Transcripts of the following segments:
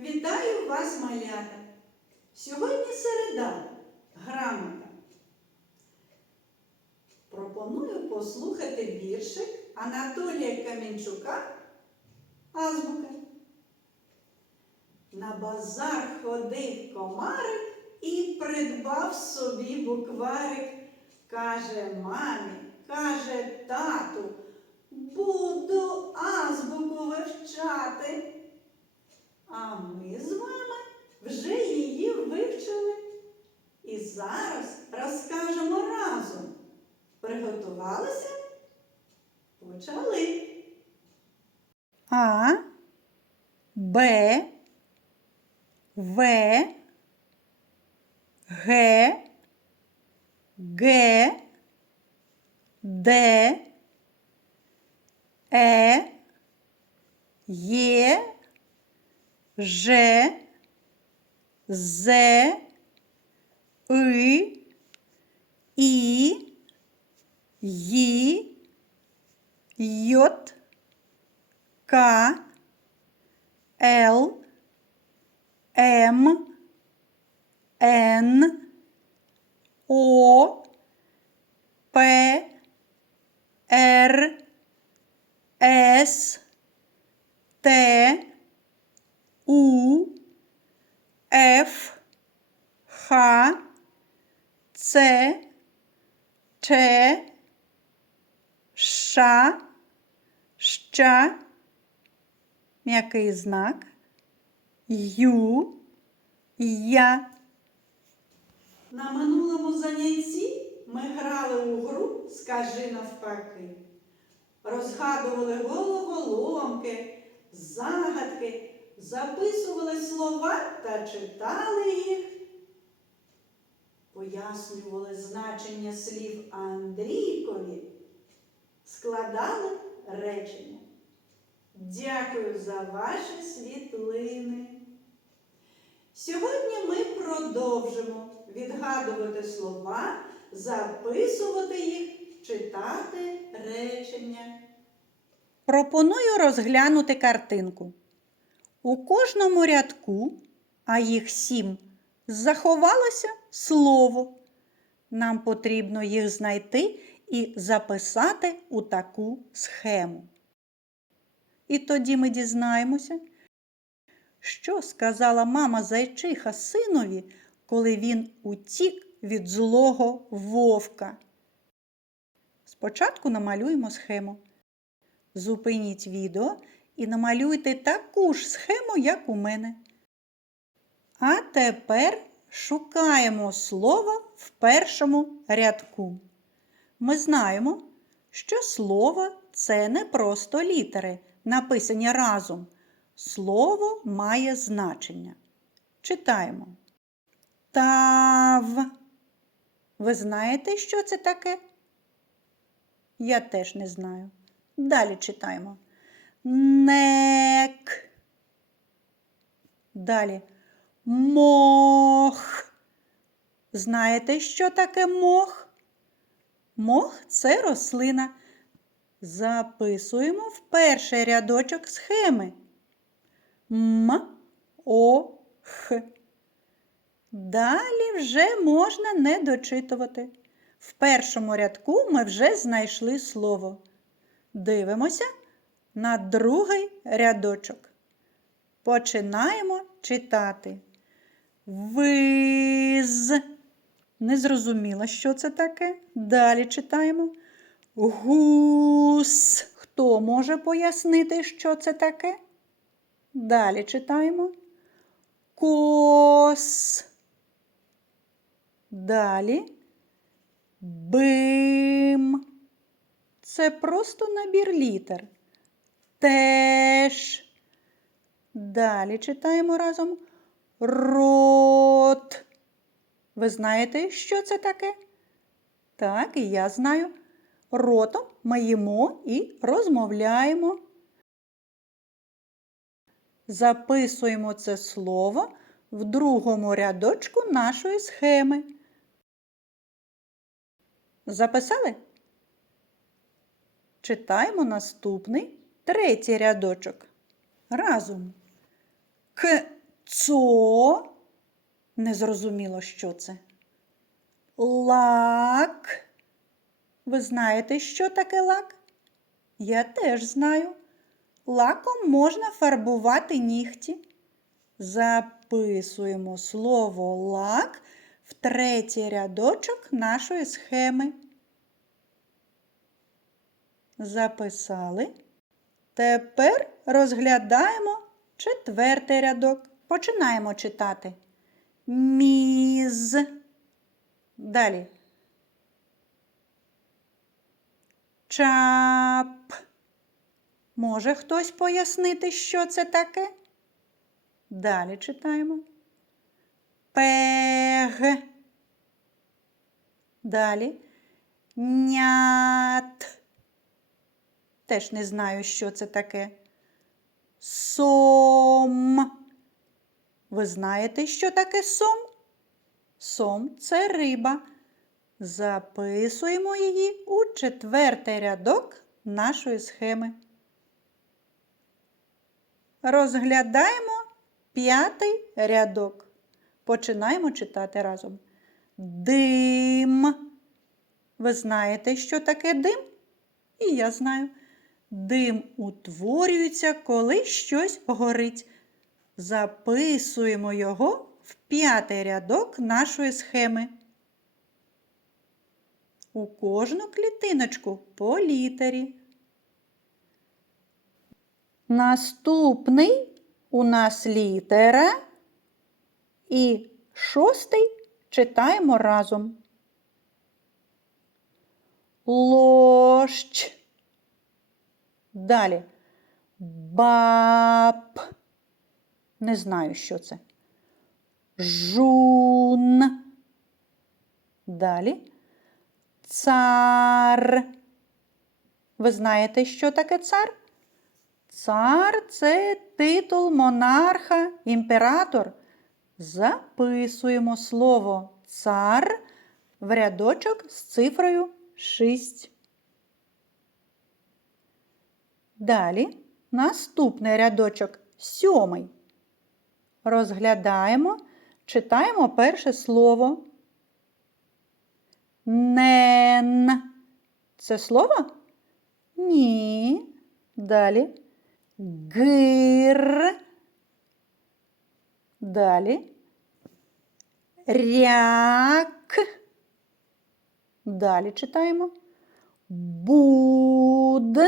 Вітаю вас, малята! Сьогодні середа, грамота. Пропоную послухати віршик Анатолія Камінчука Азбука. На базар ходив комарик і придбав собі букварик. Каже мамі, каже тату, буду азбуку вивчати. А ми з вами вже її вивчили. І зараз розкажемо разом. Приготувалися? Почали. А, Б, В, Г, Г, Д, Е, Є, Ж, З, И, І, Ї, Йот, К, Л, М, Н, О, П, Р, С, Ц, Ч, Ш, Щ, м'який знак, Ю, Я. На минулому занятті ми грали у гру Скажи навпаки. Розгадували головоломки, загадки, записували слова та читали їх. Пояснювали значення слів Андрійкові, складали речення. Дякую за ваші світлини. Сьогодні ми продовжимо відгадувати слова, записувати їх, читати речення. Пропоную розглянути картинку. У кожному рядку, а їх сім, заховалося слово. Нам потрібно їх знайти і записати у таку схему. І тоді ми дізнаємося, що сказала мама зайчиха синові, коли він утік від злого вовка. Спочатку намалюємо схему. Зупиніть відео і намалюйте таку ж схему, як у мене. А тепер шукаємо слово в першому рядку. Ми знаємо, що слово це не просто літери, написані разом. Слово має значення. Читаємо. Тав. Ви знаєте, що це таке? Я теж не знаю. Далі читаємо. Нек. Далі. Мох. Знаєте, що таке мох? Мох це рослина. Записуємо в перший рядочок схеми. М, О, Х. Далі вже можна не дочитувати. В першому рядку ми вже знайшли слово. Дивимося на другий рядочок. Починаємо читати. Виз. Не зрозуміла, що це таке. Далі читаємо. Гус. Хто може пояснити, що це таке? Далі читаємо. Кос. Далі. Бим. Це просто набір літер. Теж. Далі читаємо разом. Рот. Ви знаєте, що це таке? Так, і я знаю. Ротом ми їмо і розмовляємо. Записуємо це слово в другому рядочку нашої схеми. Записали? Читаємо наступний третій рядочок. Разом. К Цо. Незрозуміло, що це. Лак. Ви знаєте, що таке лак? Я теж знаю. Лаком можна фарбувати нігті. Записуємо слово лак в третій рядочок нашої схеми. Записали. Тепер розглядаємо четвертий рядок. Починаємо читати. Міз. Далі. Чап. Може хтось пояснити, що це таке? Далі читаємо. Пег. Далі. Нят. Теж не знаю, що це таке. Сом. Ви знаєте, що таке сом? Сом це риба. Записуємо її у четвертий рядок нашої схеми. Розглядаємо п'ятий рядок. Починаємо читати разом. Дим. Ви знаєте, що таке дим? І я знаю. Дим утворюється, коли щось горить. Записуємо його в п'ятий рядок нашої схеми. У кожну клітиночку по літері. Наступний у нас літера. І шостий читаємо разом. Лощ. Далі. Баб. Не знаю, що це. Жун. Далі. Цар. Ви знаєте, що таке цар? Цар це титул монарха, імператор. Записуємо слово цар в рядочок з цифрою 6. Далі наступний рядочок сьомий. Розглядаємо, читаємо перше слово. Нен. Це слово? Ні. Далі. Гир. Далі. Ряк. Далі читаємо. Буд.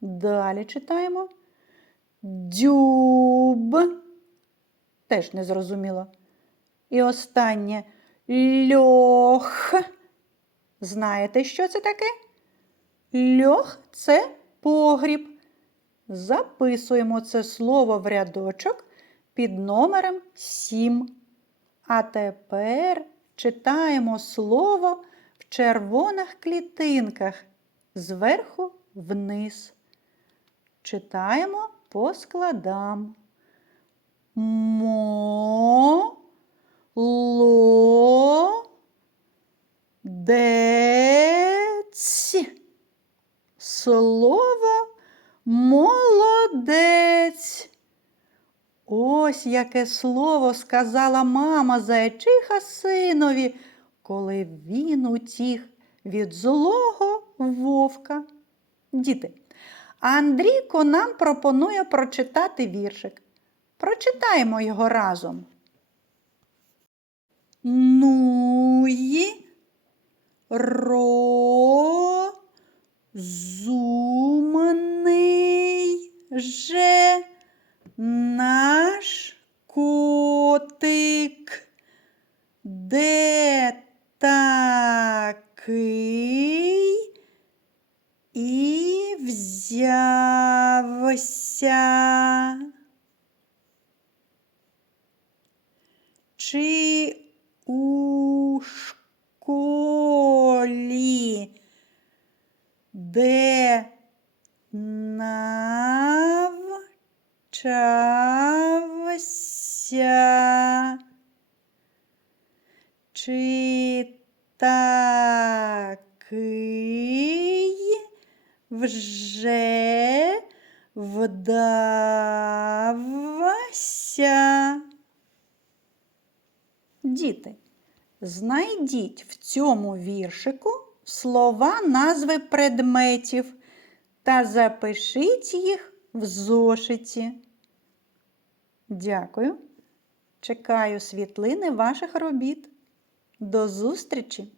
Далі читаємо. Дюб. Теж не зрозуміло. І останнє льох. Знаєте, що це таке? Льох це погріб. Записуємо це слово в рядочок під номером 7. А тепер читаємо слово в червоних клітинках зверху вниз. Читаємо по складам. Мо, ло, дець. Слово молодець. Ось яке слово сказала мама зайчиха синові, коли він утіх від злого вовка. Діти, Андрійко нам пропонує прочитати віршик. Прочитаємо його разом. Ну Нуї розумний же наш котик. Де такий і взявся? Чи у школі, де навчався? Чи вже вдавася. Діти, знайдіть в цьому віршику слова назви предметів та запишіть їх в зошиті. Дякую. Чекаю світлини ваших робіт. До зустрічі!